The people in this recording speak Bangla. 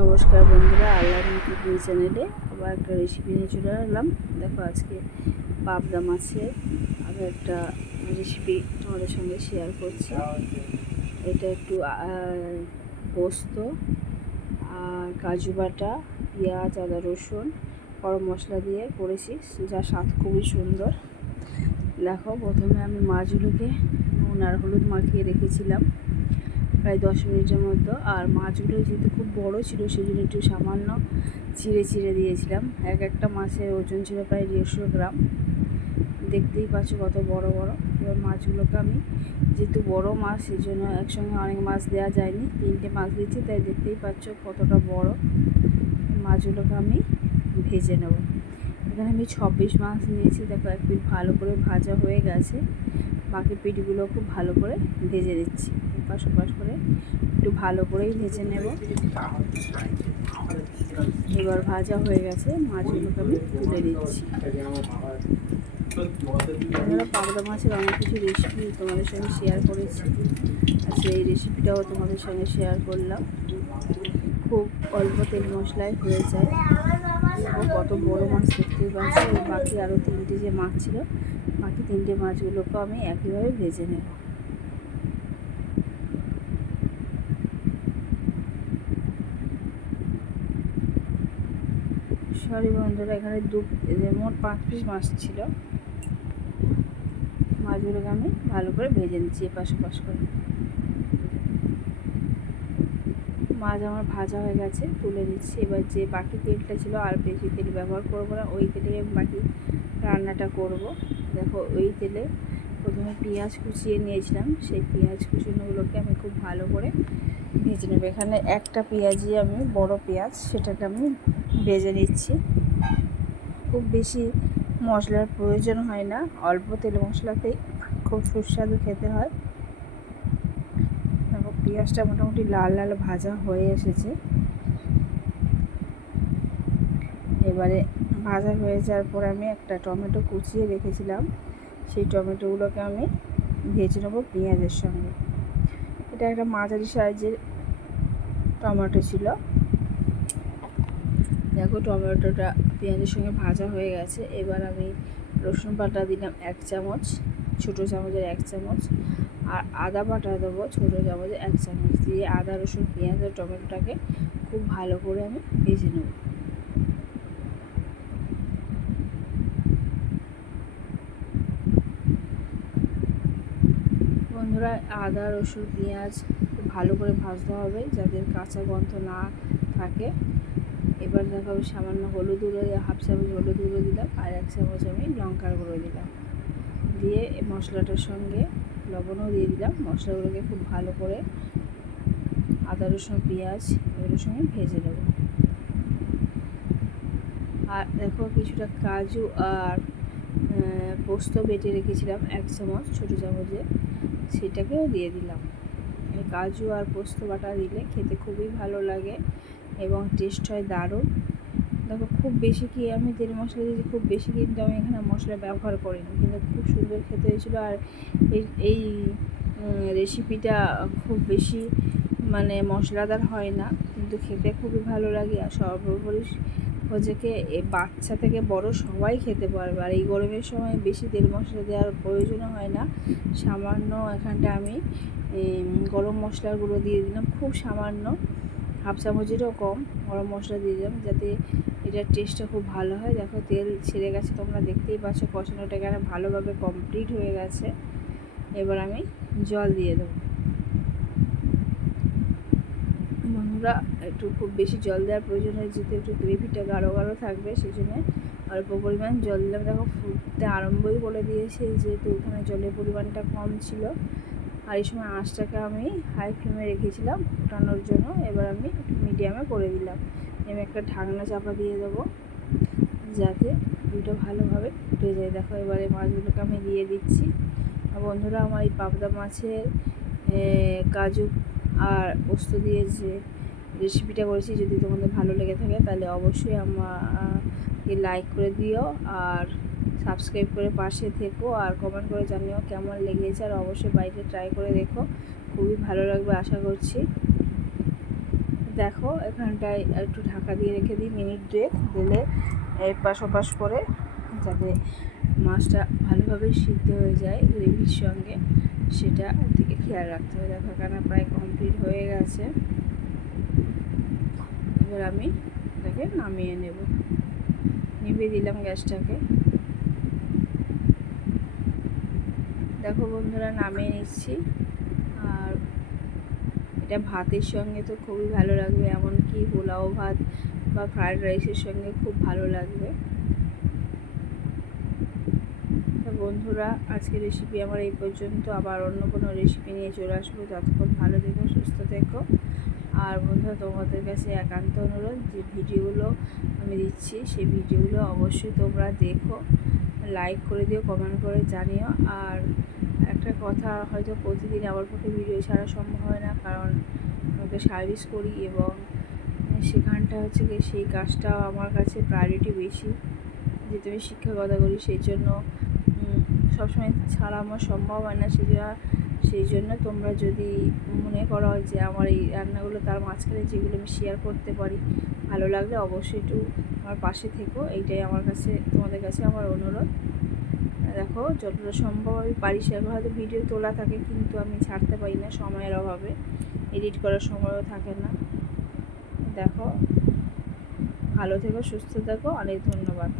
নমস্কার বন্ধুরা, আল্লাহ কুকিং চ্যানেলে আবার একটা রেসিপি নিয়ে চলে এলাম। দেখো আজকে পাবদা মাছের আরও একটা রেসিপি তোমাদের সঙ্গে শেয়ার করছি। এটা একটু পোস্ত আর কাজু বাটা, পেঁয়াজ, আদা রসুন, গরম মশলা দিয়ে করেছি। যা স্বাদ খুবই সুন্দর। দেখো প্রথমে আমি মাছগুলোকে নুন আর হলুদ মাখিয়ে রেখেছিলাম। প্রায় দশ মিনিটের মতো। আর মাছগুলো যেহেতু খুব বড় ছিল সেই জন্য একটু সামান্য চিড়ে চিড়ে দিয়েছিলাম। এক একটা মাছের ওজন ছিল প্রায় দেড়শো গ্রাম। দেখতেই পাচ্ছ কত বড় বড়। এবার মাছগুলোকে আমি, যেহেতু বড় মাছ সেই জন্য একসঙ্গে অনেক মাছ দেওয়া যায়নি। তিনটে মাছ দিয়েছি, তাই দেখতেই পাচ্ছ কতটা বড়। মাছগুলোকে আমি ভেজে নেব। এখানে আমি ছাব্বিশ মাছ নিয়েছি। দেখো, এক পিঠ ভালো করে ভাজা হয়ে গেছে। বাকি পিঠগুলো খুব ভালো করে ভেজে দিচ্ছি এপাশ ওপাশ করে একটু ভালো করেই ভেজে নেব। এবার ভাজা হয়ে গেছে, মাছগুলোকে আমি তুলে দিচ্ছি। পাবদা মাছের অনেক কিছু রেসিপি তোমাদের সঙ্গে শেয়ার করেছি। আর সেই রেসিপিটাও তোমাদের সঙ্গে শেয়ার করলাম। খুব অল্প তেল মশলায় হয়ে যায়। দেখো কত বড় মাছ দেখতেই পাচ্ছি। বাকি আরও তিনটে যে মাছ ছিল, বাকি তিনটে মাছগুলোকেও আমি একইভাবে ভেজে নেব। সরি বন্ধুরা, এখানে দু মোট পাঁচ পিস মাছ ছিল। মাছগুলোকে আমি ভালো করে ভেজে নিচ্ছি এপাশ ওপাশ করে। মাছ আমার ভাজা হয়ে গেছে, তুলে নিচ্ছি। এবার যে বাকি তেলটা ছিল আর বেশি তেল ব্যবহার করব না, ওই তেলে বাকি রান্নাটা করব। দেখো, ওই তেলে প্রথমে পেঁয়াজ কুচিয়ে নিয়েছিলাম, সেই পেঁয়াজ কুচুনোগুলোকে আমি খুব ভালো করে ভেজে নেব। এখানে একটা পেঁয়াজই আমি, বড় পেঁয়াজ, সেটাকে আমি ভেজে নিচ্ছি। খুব বেশি মশলার প্রয়োজন হয় না, অল্প তেল মশলাতেই খুব সুস্বাদু খেতে হয়। পেঁয়াজটা মোটামুটি লাল লাল ভাজা হয়ে এসেছে। এবারে ভাজা হয়ে যাওয়ার পর আমি একটা টমেটো কুচিয়ে রেখেছিলাম। সেই টমেটোগুলোকে আমি ভেজে নেব পেঁয়াজের সঙ্গে। এটা একটা মাঝারি সাইজের টমেটো ছিল। দেখো টমেটোটা পেঁয়াজের সঙ্গে ভাজা হয়ে গেছে। এবার আমি রসুন বাটা দিলাম এক চামচ, ছোটো চামচের এক চামচ, আর আদা বাটা দেবো ছোটো চামচের এক চামচ। দিয়ে আদা, রসুন, পেঁয়াজ আর টমেটোটাকে খুব ভালো করে আমি ভেজে নেব। বন্ধুরা, আদা, রসুন, পেঁয়াজ ভালো করে ভাজতে হবে যাদের কাঁচা গন্ধ না থাকে। এবার দেখো আমি সামান্য হলুদ গুঁড়ো, হাফ চামচ হলুদ গুঁড়ো দিলাম আর এক চামচ আমি লঙ্কার গুঁড়ো দিলাম। দিয়ে মশলাটার সঙ্গে লবণও দিয়ে দিলাম। মশলাগুলোকে খুব ভালো করে আদা, রসুন, পেঁয়াজ এগুলোর সঙ্গে ভেজে নেব। আর দেখো কিছুটা কাজু আর পোস্ত বেটে রেখেছিলাম এক চামচ ছোটো চামচে। সেটাকেও দিয়ে দিলাম। কাজু আর পোস্ত বাটা দিলে খেতে খুবই ভালো লাগে এবং টেস্ট হয় দারুণ। দেখো, খুব বেশি কি আমি তেল মশলা দিয়েছি, খুব বেশি কিন্তু আমি এখানে মশলা ব্যবহার করিনি। কিন্তু খুব সুন্দর খেতে হয়েছিলো আর এই রেসিপিটা খুব বেশি মানে মশলাদার হয় না। কিন্তু খেতে খুবই ভালো লাগে আর সর্বোপরি হচ্ছে কি বাচ্চা থেকে বড় সবাই খেতে পারবে। আর এই গরমের সময় বেশি তেল মশলা দেওয়ার প্রয়োজনও হয় না। সামান্য এখানটা আমি গরম মশলার গুঁড়ো দিয়ে দিলাম। খুব সামান্য, হাফ চামচেরও কম গরম মশলা দিয়ে দিলাম যাতে এটার টেস্টটা খুব ভালো হয়। দেখো তেল ছেড়ে গেছে, তোমরা দেখতেই পাচ্ছ কষানোটা এখানে ভালোভাবে কমপ্লিট হয়ে গেছে। এবার আমি জল দিয়ে দেবো। বন্ধুরা, একটু খুব বেশি জল দেওয়ার প্রয়োজন হয়, যেহেতু একটু গ্রেভিটা গাঢ় গাঢ় থাকবে সেই জন্য অল্প পরিমাণ জল দিলাম। দেখো, ফুটতে আরম্ভই করে দিয়েছে, যেহেতু ওখানে জলের পরিমাণটা কম ছিল। আর এই সময় আঁচটাকে আমি হাই ফ্লেমে রেখেছিলাম ফুটানোর জন্য, এবার আমি মিডিয়ামে করে দিলাম। আমি একটা ঢাকনা চাপা দিয়ে দেবো, যাতে দুটো ভালোভাবে ফুটে যায়। দেখো, এবারে মাছগুলোকে আমি দিয়ে দিচ্ছি। আর বন্ধুরা, আমার এই পাবদা মাছের কাজু আর পোস্ত দিয়ে যে রেসিপিটা করেছি, যদি তোমাদের ভালো লেগে থাকে, তাহলে অবশ্যই আমাকে লাইক করে দিও আর সাবস্ক্রাইব করে পাশে থেকো আর কমেন্ট করে জানিও কেমন লেগেছে আর অবশ্যই বাড়িতে ট্রাই করে দেখো। খুবই ভালো লাগবে আশা করছি। দেখো, এখানটায় একটু ঢাকা দিয়ে রেখে দিই মিনিট দুয়েক, দিলে এপাশ ওপাশ করে যাতে মাছটা ভালোভাবে সিদ্ধ হয়ে যায় গ্রেভির সঙ্গে, সেটা খেয়াল রাখতে হবে। দেখো এখানে প্রায় কমপ্লিট হয়ে গেছে। এবার আমি এটাকে নামিয়ে নেব। নিভিয়ে দিলাম গ্যাসটাকে। দেখো বন্ধুরা, নামিয়ে নিচ্ছি। আর এটা ভাতের সঙ্গে তো খুবই ভালো লাগবে, এমনকি পোলাও ভাত বা ফ্রায়েড রাইসের সঙ্গে খুব ভালো লাগবে তা বন্ধুরা, আজকের রেসিপি আমার এই পর্যন্ত। আবার অন্য কোনো রেসিপি নিয়ে চলে আসব। ততক্ষণ ভালো থেকো, সুস্থ থেকো। আর বন্ধুরা, তোমাদের কাছে একান্ত অনুরোধ যে ভিডিওগুলো আমি দিচ্ছি, সেই ভিডিওগুলো অবশ্যই তোমরা দেখো লাইক করে দিও কমেন্ট করে জানিও। আর একটা কথা, হয়তো প্রতিদিন আমার পক্ষে ভিডিও ছাড়া সম্ভব হয় না, কারণ আমাকে সার্ভিস করি এবং সেখানটা হচ্ছে কি সেই কাজটা আমার কাছে প্রায়োরিটি বেশি। যেহেতু আমি শিক্ষকতা করি, সেই জন্য সবসময় ছাড়া আমার সম্ভব হয় না সেটা সেই জন্য তোমরা যদি মনে করো যে আমার এই রান্নাগুলো তার মাঝখানে যেগুলো আমি শেয়ার করতে পারি, ভালো লাগলে অবশ্যই একটু আমার পাশে থেকো। এইটাই আমার কাছে, তোমাদের কাছে আমার অনুরোধ। দেখো, যতটা সম্ভব আমি পারি সেরকম হয়তো ভিডিও তোলা থাকে কিন্তু আমি ছাড়তে পারি না সময়ের অভাবে। এডিট করার সময়ও থাকে না। দেখো, ভালো থেকো, সুস্থ থেকো, অনেক ধন্যবাদ।